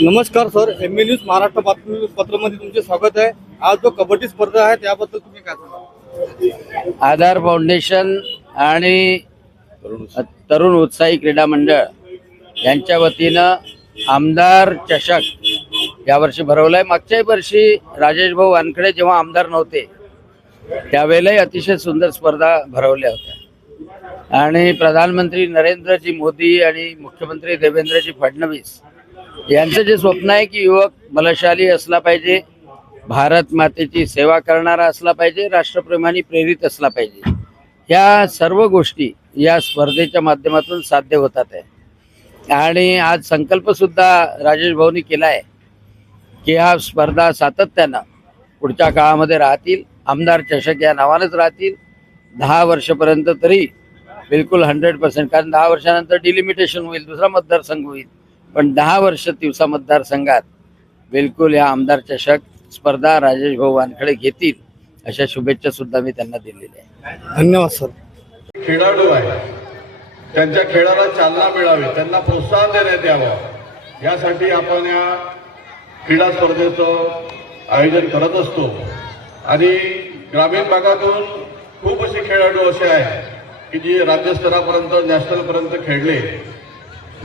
नमस्कार sir M A news Maharashtra बातमीपत्रामध्ये तुमचे स्वागत आहे. आज जो कबड्डी स्पर्धा आहे त्याबद्दल तुम्ही काय सांगा आधार फाउंडेशन आणि तरुण उत्साही क्रीडा मंडळ यांच्या वतीनं आमदार चषक यावर्षी भरवलाय. मागच्याही वर्षी राजेश भाऊ वानखडे जेव्हा आमदार नव्हते त्यावेळेलाही अतिशय सुंदर स्पर्धा भरवल्या होत्या. आणि प्रधानमंत्री नरेंद्रजी मोदी आणि मुख्यमंत्री देवेंद्रजी फडणवीस यांचं जे स्वप्न आहे की युवक बलशाली असला पाहिजे भारत मातेची सेवा करणारा असला पाहिजे राष्ट्रप्रेमाने प्रेरित असला पाहिजे. या सर्व गोष्टी या स्पर्धेच्या माध्यमातून साध्य होतात आहे. आणि आज संकल्पसुद्धा राजेश भाऊनी केला आहे की ह्या स्पर्धा सातत्यानं पुढच्या काळामध्ये राहतील आमदार चषक या नावानंच राहतील. दहा वर्षपर्यंत तरी बिलकुल हंड्रेड पर्सेंट कारण दहा वर्षानंतर डिलिमिटेशन होईल दुसरा मतदारसंघ होईल. पण दहा वर्ष तिवसा मतदारसंघात बिलकुल या आमदार चषक स्पर्धा राजेश भाऊ वानखडे घेतील अशा शुभेच्छा सुद्धा मी त्यांना दिलेल्या आहे धन्यवाद सर. खेळाडू आहे त्यांच्या खेळाला चालना मिळावी त्यांना प्रोत्साहन देण्यात यावं. यासाठी आपण या क्रीडा स्पर्धेचं आयोजन करत असतो. आणि ग्रामीण भागातून खूप असे खेळाडू असे आहेत की जे राज्यस्तरापर्यंत नॅशनलपर्यंत खेळले.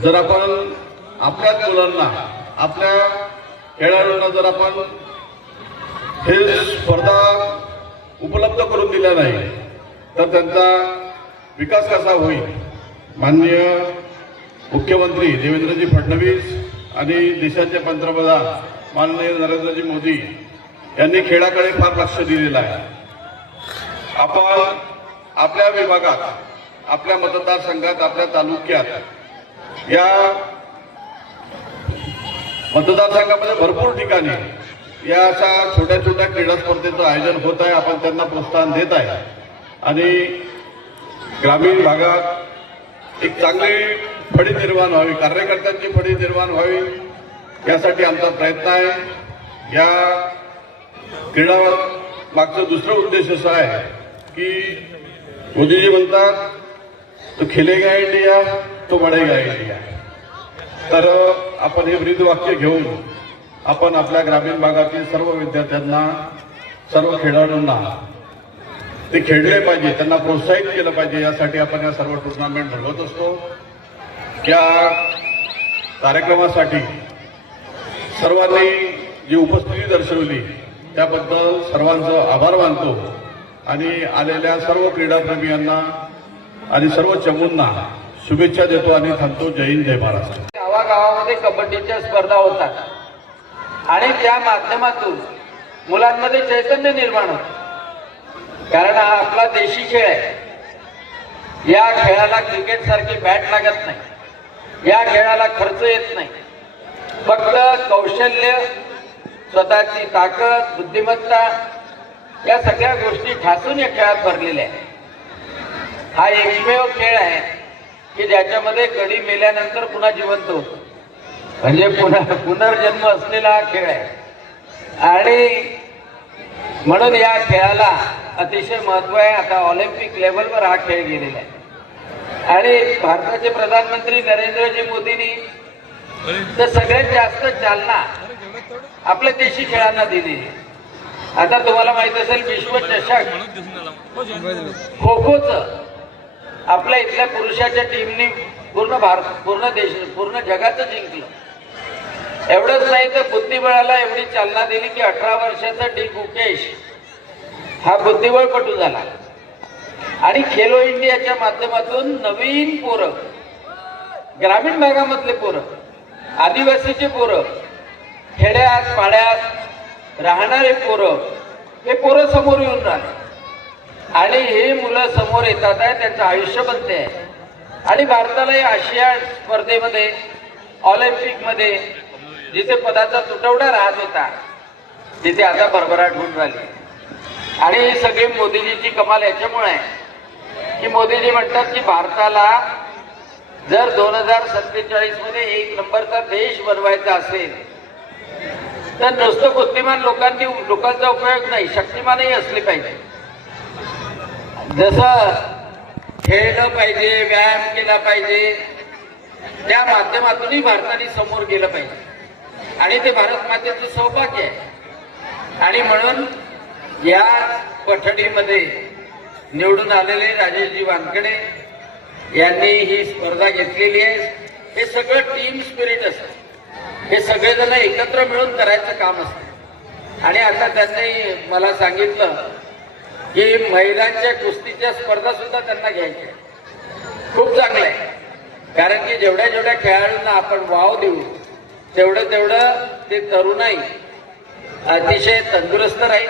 जर आपण आपल्याच मुलांना आपल्या खेळाडूंना जर आपण हे स्पर्धा उपलब्ध करून दिल्या नाही तर त्यांचा विकास कसा होईल? माननीय मुख्यमंत्री देवेंद्रजी फडणवीस आणि देशाचे पंतप्रधान माननीय नरेंद्रजी मोदी यांनी खेळाकडे फार लक्ष दिलेलं आहे. आपण आपल्या विभागात आपल्या मतदारसंघात आपल्या तालुक्यात या मतदारसंघामध्ये भरपूर ठिकाणी या अशा छोट्या छोट्या क्रीडा स्पर्धेचं आयोजन होत आहे. आपण त्यांना प्रोत्साहन देत आहे. आणि ग्रामीण भागात एक चांगली फळी निर्माण व्हावी कार्यकर्त्यांची फळी निर्माण व्हावी यासाठी आमचा प्रयत्न आहे. या क्रीडा मागचं दुसरं उद्देश असं आहे की मोदीजी म्हणतात तो खेलेगा इंडिया तो बढेगा इंडिया. तर आपण हे वृद्ध वाक्य घेऊन आपण आपल्या ग्रामीण भागातील सर्व विद्यार्थ्यांना सर्व खेळाडूंना ते खेळले पाहिजे त्यांना प्रोत्साहित केलं पाहिजे यासाठी आपण या सर्व टुर्नामेंट भरवत असतो. या कार्यक्रमासाठी सर्वांनी जी उपस्थिती दर्शवली त्याबद्दल सर्वांचं आभार मानतो. आणि आलेल्या सर्व क्रीडाप्रेमियांना आणि सर्व चमूंना शुभेच्छा देतो आणि थांबतो. जय हिंद जय महाराष्ट्र. गावागावामध्ये कबड्डीच्या स्पर्धा होतात. आणि त्या माध्यमातून मुलांमध्ये चैतन्य निर्माण होत. कारण हा आपला देशी खेळ आहे. या खेळाला क्रिकेट सारखी बॅट लागत नाही. या खेळाला खर्च येत नाही. फक्त कौशल्य स्वतःची ताकद बुद्धिमत्ता या सगळ्या गोष्टी ठासून या खेळात भरलेल्या आहेत. हा एकमेव खेळ आहे. की ज्याच्यामध्ये कडी मेल्यानंतर पुन्हा जिवंत होतो. म्हणजे पुन्हा पुनर्जन्म असलेला हा खेळ आहे. आणि म्हणून या खेळाला अतिशय महत्त्व आहे. आता ऑलिम्पिक लेवलवर हा खेळ गेलेला आहे. आणि भारताचे प्रधानमंत्री नरेंद्रजी मोदींनी तर सगळ्यात जास्त चालना आपल्या देशी खेळांना दिली आता तुम्हाला माहीत असेल विश्वचषक खो खोचं आपल्या इथल्या पुरुषाच्या टीमनी पूर्ण भारत पूर्ण देश पूर्ण जगाचं जिंकलं. एवढंच नाही तर बुद्धिबळाला एवढी चालना दिली की अठरा वर्षाचा डी गुकेश हा बुद्धिबळपटू झाला. आणि खेलो इंडियाच्या माध्यमातून नवीन पोरं ग्रामीण भागामधले पोरं आदिवासीचे पोरं खेड्यात पाड्यात राहणारे पोरं हे पोरं समोर येऊन राहिले. आणि हे मुलं समोर येतात आहे त्यांचं आयुष्य बनते. आहे आणि भारताला या आशिया स्पर्धेमध्ये ऑलिम्पिकमध्ये जिथे पदाचा तुटवडा राहत होता तिथे आता भरभराट होऊन राहिली. आणि ही सगळी मोदीजीची कमाल याच्यामुळे आहे. की मोदीजी म्हणतात की भारताला जर दोन हजार सत्तेचाळीसमध्ये एक नंबरचा देश बनवायचा असेल तर नुसतं बुद्धिमान लोकांनी लोकांचा उपयोग नाही शक्तिमानही असले पाहिजे. जसं खेळलं पाहिजे व्यायाम केला पाहिजे त्या माध्यमातूनही भारताने समोर गेलं पाहिजे. आणि ते भारत मातेचं सौभाग्य आहे. आणि म्हणून या पठडीमध्ये निवडून आलेले राजेशजी वानकडे यांनी ही स्पर्धा घेतलेली आहे. हे सगळं टीम स्पिरिट असतं. हे सगळेजण एकत्र मिळून करायचं काम असतं. आणि आता त्यांनी मला सांगितलं की महिलांच्या कुस्तीच्या स्पर्धा सुद्धा त्यांना घ्यायच्या खूप चांगलं आहे. कारण की जेवढ्या जेवढ्या खेळाडूंना आपण वाव देऊ तेवढं तेवढं ते तरुणाई अतिशय तंदुरुस्त राहील.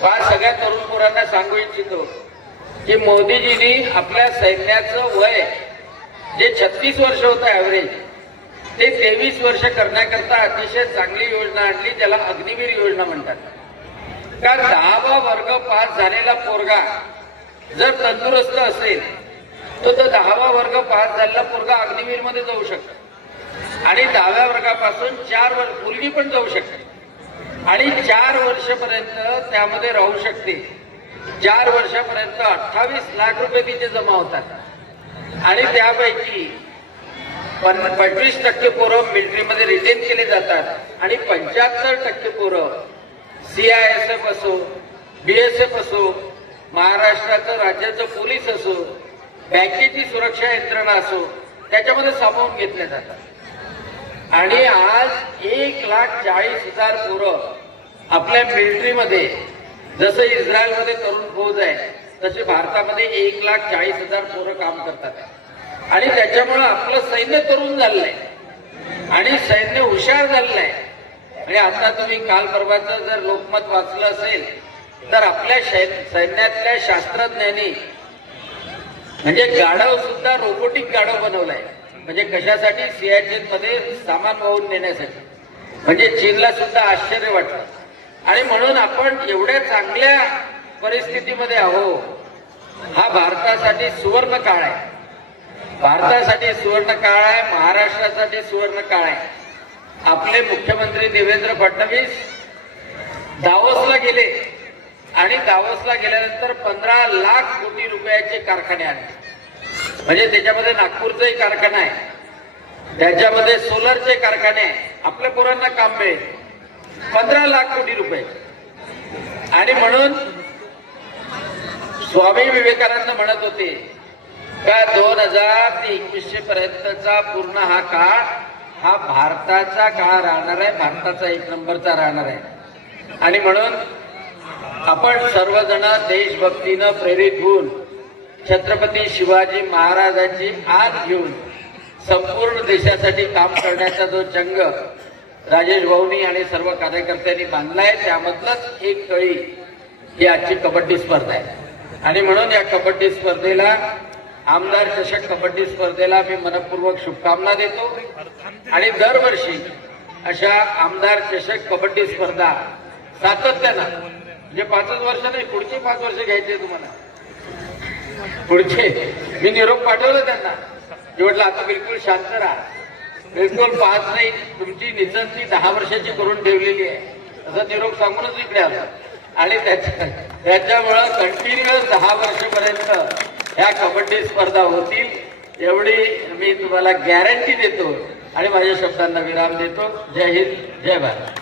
फार सगळ्या तरुण पोरांना सांगू इच्छितो की मोदीजींनी आपल्या सैन्याचं वय जे छत्तीस वर्ष होतं ऍव्हरेज ते तेवीस वर्ष करण्याकरता अतिशय चांगली योजना आणली ज्याला अग्निवीर योजना म्हणतात. का दहावा वर्ग पास झालेला पोरगा जर तंदुरुस्त असेल तर तो दहावा वर्ग पास झालेला पोरगा अग्निवीरमध्ये जाऊ शकतो. आणि दहाव्या वर्गापासून चार वर्ष मुलगी पण जाऊ शकते. आणि चार वर्षपर्यंत त्यामध्ये राहू शकते. चार वर्षापर्यंत अठ्ठावीस लाख रुपये तिथे जमा होतात. आणि त्यापैकी पन- पंचवीस टक्के पोरं मिलिटरीमध्ये रिटेन केले जातात. आणि पंच्याहत्तर टक्के पोरं सीआयएसएफ असो बीएसएफ असो महाराष्ट्राचं राज्याचं पोलीस असो बँकेची सुरक्षा यंत्रणा असो त्याच्यामध्ये सामावून घेतले जातात आणि आज एक लाख चाळीस हजार पोरं आपल्या मिलिटरीमध्ये जसं इस्रायलमध्ये तरुण फौज आहे तसे भारतामध्ये एक लाख चाळीस हजार पोरं काम करतात. आणि त्याच्यामुळं आपलं सैन्य तरुण झालेलं आहे. आणि सैन्य हुशार झालेलं आहे. आणि आता तुम्ही काल परवाचं जर लोकमत वाचलं असेल तर आपल्या शै- सैन्यातल्या शास्त्रज्ञांनी म्हणजे गाढव सुद्धा रोबोटिक गाढव बनवलाय. म्हणजे कशासाठी? सियाचीन मध्ये सामान वाहून नेण्यासाठी. म्हणजे चीनला सुद्धा आश्चर्य वाटलं. आणि म्हणून आपण एवढ्या चांगल्या परिस्थितीमध्ये आहो. हा भारतासाठी सुवर्ण काळ आहे. भारतासाठी सुवर्ण काळ आहे महाराष्ट्रासाठी सुवर्ण काळ आहे. आपले मुख्यमंत्री देवेंद्र फडणवीस दावोसला गेले आणि दावोसला गेल्यानंतर पंधरा लाख कोटी रुपयाचे कारखाने आणले. म्हणजे त्याच्यामध्ये नागपूरचाही कारखाना आहे. त्याच्यामध्ये सोलरचे कारखाने आपल्या पोरांना काम मिळेल. पंधरा लाख कोटी रुपये. आणि म्हणून स्वामी विवेकानंद म्हणत होते का दोन हजार ते एकवीसशे पर्यंतचा पूर्ण हा काळ हा भारताचा काळ राहणार आहे? भारताचा एक नंबरचा राहणार आहे. आणि म्हणून आपण सर्वजण देशभक्तीनं प्रेरित होऊन छत्रपती शिवाजी महाराजांची आत घेऊन संपूर्ण देशासाठी काम करण्याचा जो चंग राजेश भाऊनी आणि सर्व कार्यकर्त्यांनी बांधलाय त्यामधलंच एक कळी ही आजची कबड्डी स्पर्धा आहे. आणि म्हणून या कबड्डी स्पर्धेला आमदार चषक कबड्डी स्पर्धेला मी मनपूर्वक शुभकामना देतो. आणि दरवर्षी अशा आमदार चषक कबड्डी स्पर्धा सातत्यानं म्हणजे पाचच वर्ष नाही पुढचे पाच वर्ष घ्यायचे तुम्हाला. पुढचे मी निरोप पाठवला त्यांना. मी म्हटलं आता बिलकुल शांत राहा. बिलकुल पाच नाही तुमची निसंती दहा वर्षाची करून ठेवलेली आहे. असं निरोप सांगूनच इकडे आला. आणि त्याच्या त्याच्यामुळं कंटिन्युअस दहा वर्षपर्यंत ह्या कबड्डी स्पर्धा होतील एवढी मी तुम्हाला गॅरंटी देतो आणि माझ्या शब्दांना विराम देतो. जय हिंद जय भारत.